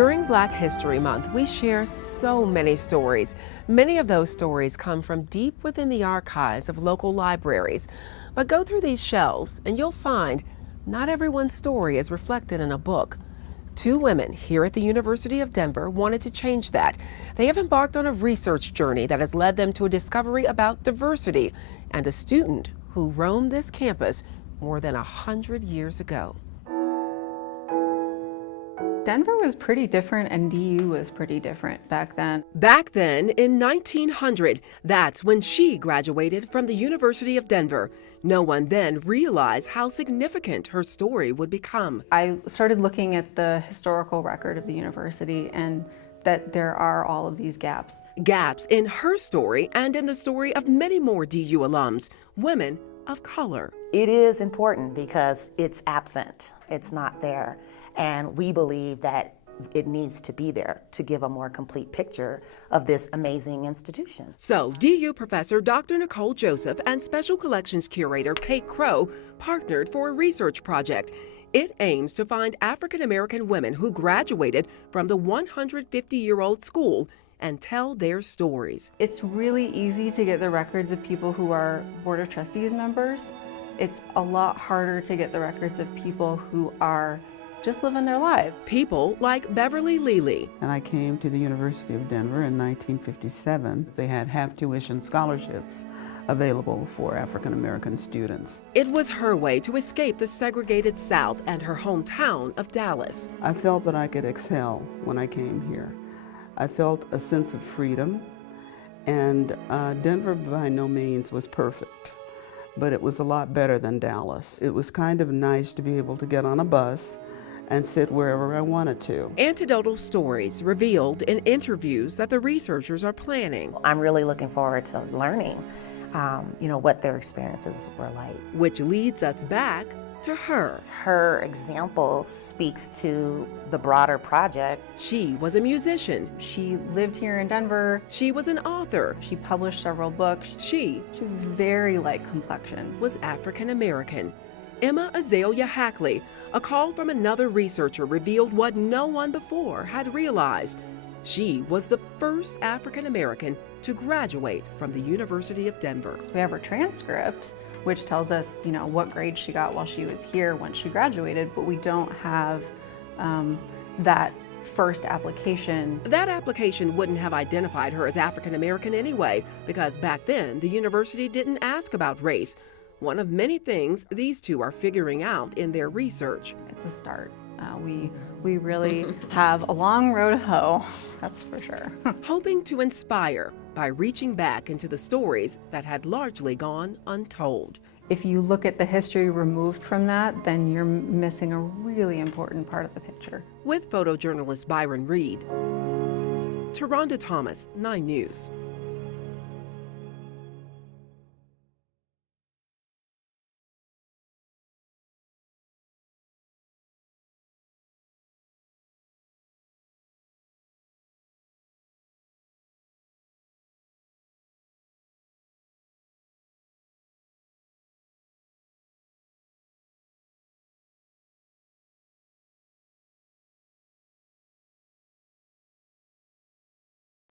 During Black History Month, we share so many stories. Many of those stories come from deep within the archives of local libraries. But go through these shelves and you'll find not everyone's story is reflected in a book. Two women here at the University of Denver wanted to change that. They have embarked on a research journey that has led them to a discovery about diversity and a student who roamed this campus more than 100 years ago. Denver was pretty different and DU was pretty different back then. Back then, in 1900, that's when she graduated from the University of Denver. No one then realized how significant her story would become. I started looking at the historical record of the university and that there are all of these gaps. Gaps in her story and in the story of many more DU alums, women of color. It is important because it's absent. It's not there. And we believe that it needs to be there to give a more complete picture of this amazing institution. So DU professor Dr. Nicole Joseph and Special Collections Curator Kate Crow partnered for a research project. It aims to find African American women who graduated from the 150-year-old school and tell their stories. It's really easy to get the records of people who are Board of Trustees members. It's a lot harder to get the records of people who are just living their life. People like Beverly Lely. And I came to the University of Denver in 1957. They had half-tuition scholarships available for African American students. It was her way to escape the segregated South and her hometown of Dallas. I felt that I could excel when I came here. I felt a sense of freedom, and Denver by no means was perfect, but it was a lot better than Dallas. It was kind of nice to be able to get on a bus and sit wherever I wanted to. Anecdotal stories revealed in interviews that the researchers are planning. I'm really looking forward to learning, what their experiences were like. Which leads us back to her. Her example speaks to the broader project. She was a musician. She lived here in Denver. She was an author. She published several books. She was very light complexion. Was African American. Emma Azalea Hackley. A call from another researcher revealed what no one before had realized. She was the first African American to graduate from the University of Denver. We have her transcript, which tells us, what grade she got while she was here when she graduated, but we don't have that first application. That application wouldn't have identified her as African American anyway, because back then the university didn't ask about race. One of many things these two are figuring out in their research. It's a start. We really have a long road to hoe, that's for sure. Hoping to inspire by reaching back into the stories that had largely gone untold. If you look at the history removed from that, then you're missing a really important part of the picture. With photojournalist Byron Reed, Taronda Thomas, 9 News.